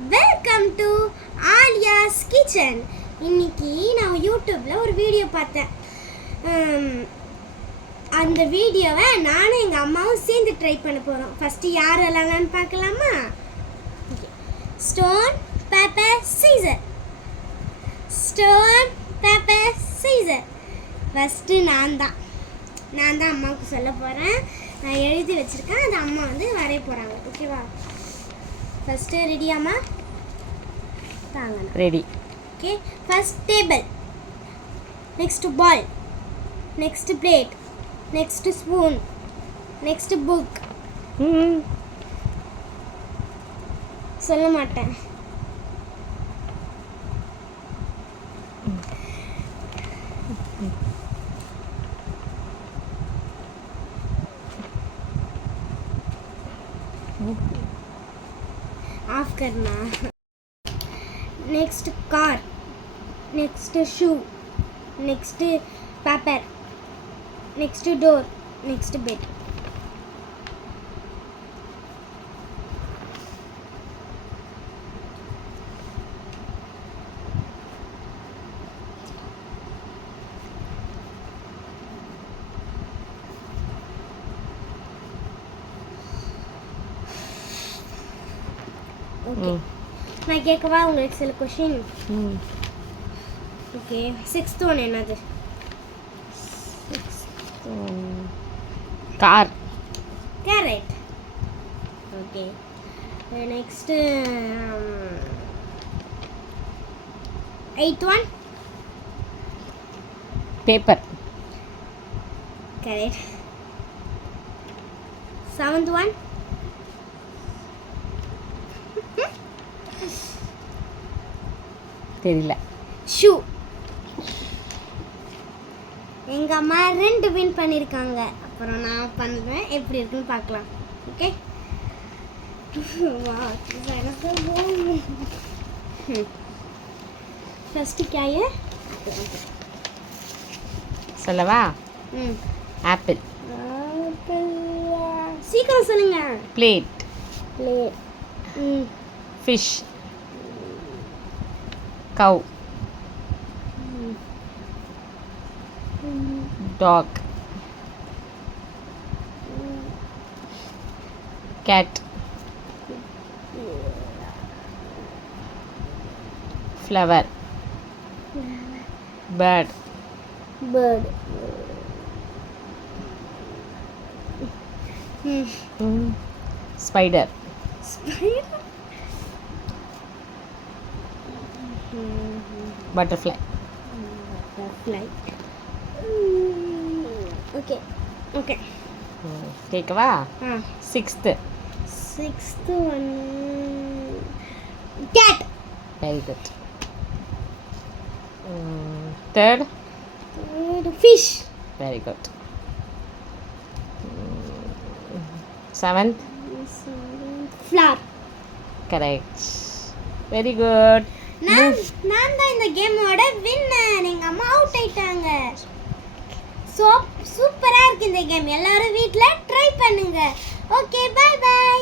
Welcome to Aaliya's kitchen. இன்னைக்கு நான் யூடியூப்ல ஒரு வீடியோ பார்த்தேன். அந்த வீடியோவை நானும் எங்கள் அம்மாவும் சேர்ந்து ட்ரை பண்ண போகிறோம். ஃபஸ்ட்டு யார் விளாட்லான்னு பார்க்கலாமா? Stone paper Caesar. Stone paper Caesar. First நான் தான் அம்மாவுக்கு சொல்ல போகிறேன். நான் எழுதி வச்சுருக்கேன், அது அம்மா வந்து வரைய போகிறாங்க. ஓகேவா? ஃபஸ்ட்டு ரெடியாம்மா? தாங்க. Ready. Okay. First table, next ball, next plate, next spoon, next book. சொல்ல மாட்டேன். ऑफ करना. Next car, next shoe, next paper, next door, next bed. Okay. நான் கேட்கவா உங்களுக்கு சில கொஷின்? ஓகே. 6th ஒன் என்னது? Car. Correct. Okay. Next 8th one paper. Correct. 7th one தெரியல. Shoe. எங்கள் அம்மா 2 வின் பண்ணியிருக்காங்க. அப்புறம் நான் பண்ணுறேன், எப்படி இருக்குன்னு பார்க்கலாம். ஓகே. ஃபஸ்ட்டு கேய சொல்லவா? ம். ஆப்பிள். சீக்கிரம் சொல்லுங்க. பிளேட். பிளேட். ம். Fish. cow, dog, cat, flower, bird, spider, butterfly. Okay. Take a 6th one. Cat. Very good. 3rd fish. Very good. 7th flower. Correct. Very good. நான் தான் இந்த கேமோட வின்னர். எங்க அம்மா அவுட் ஆயிட்டாங்க. சூப்பரா இருக்கு இந்த கேம். எல்லாரும் வீட்ல ட்ரை பண்ணுங்க. Okay, bye by.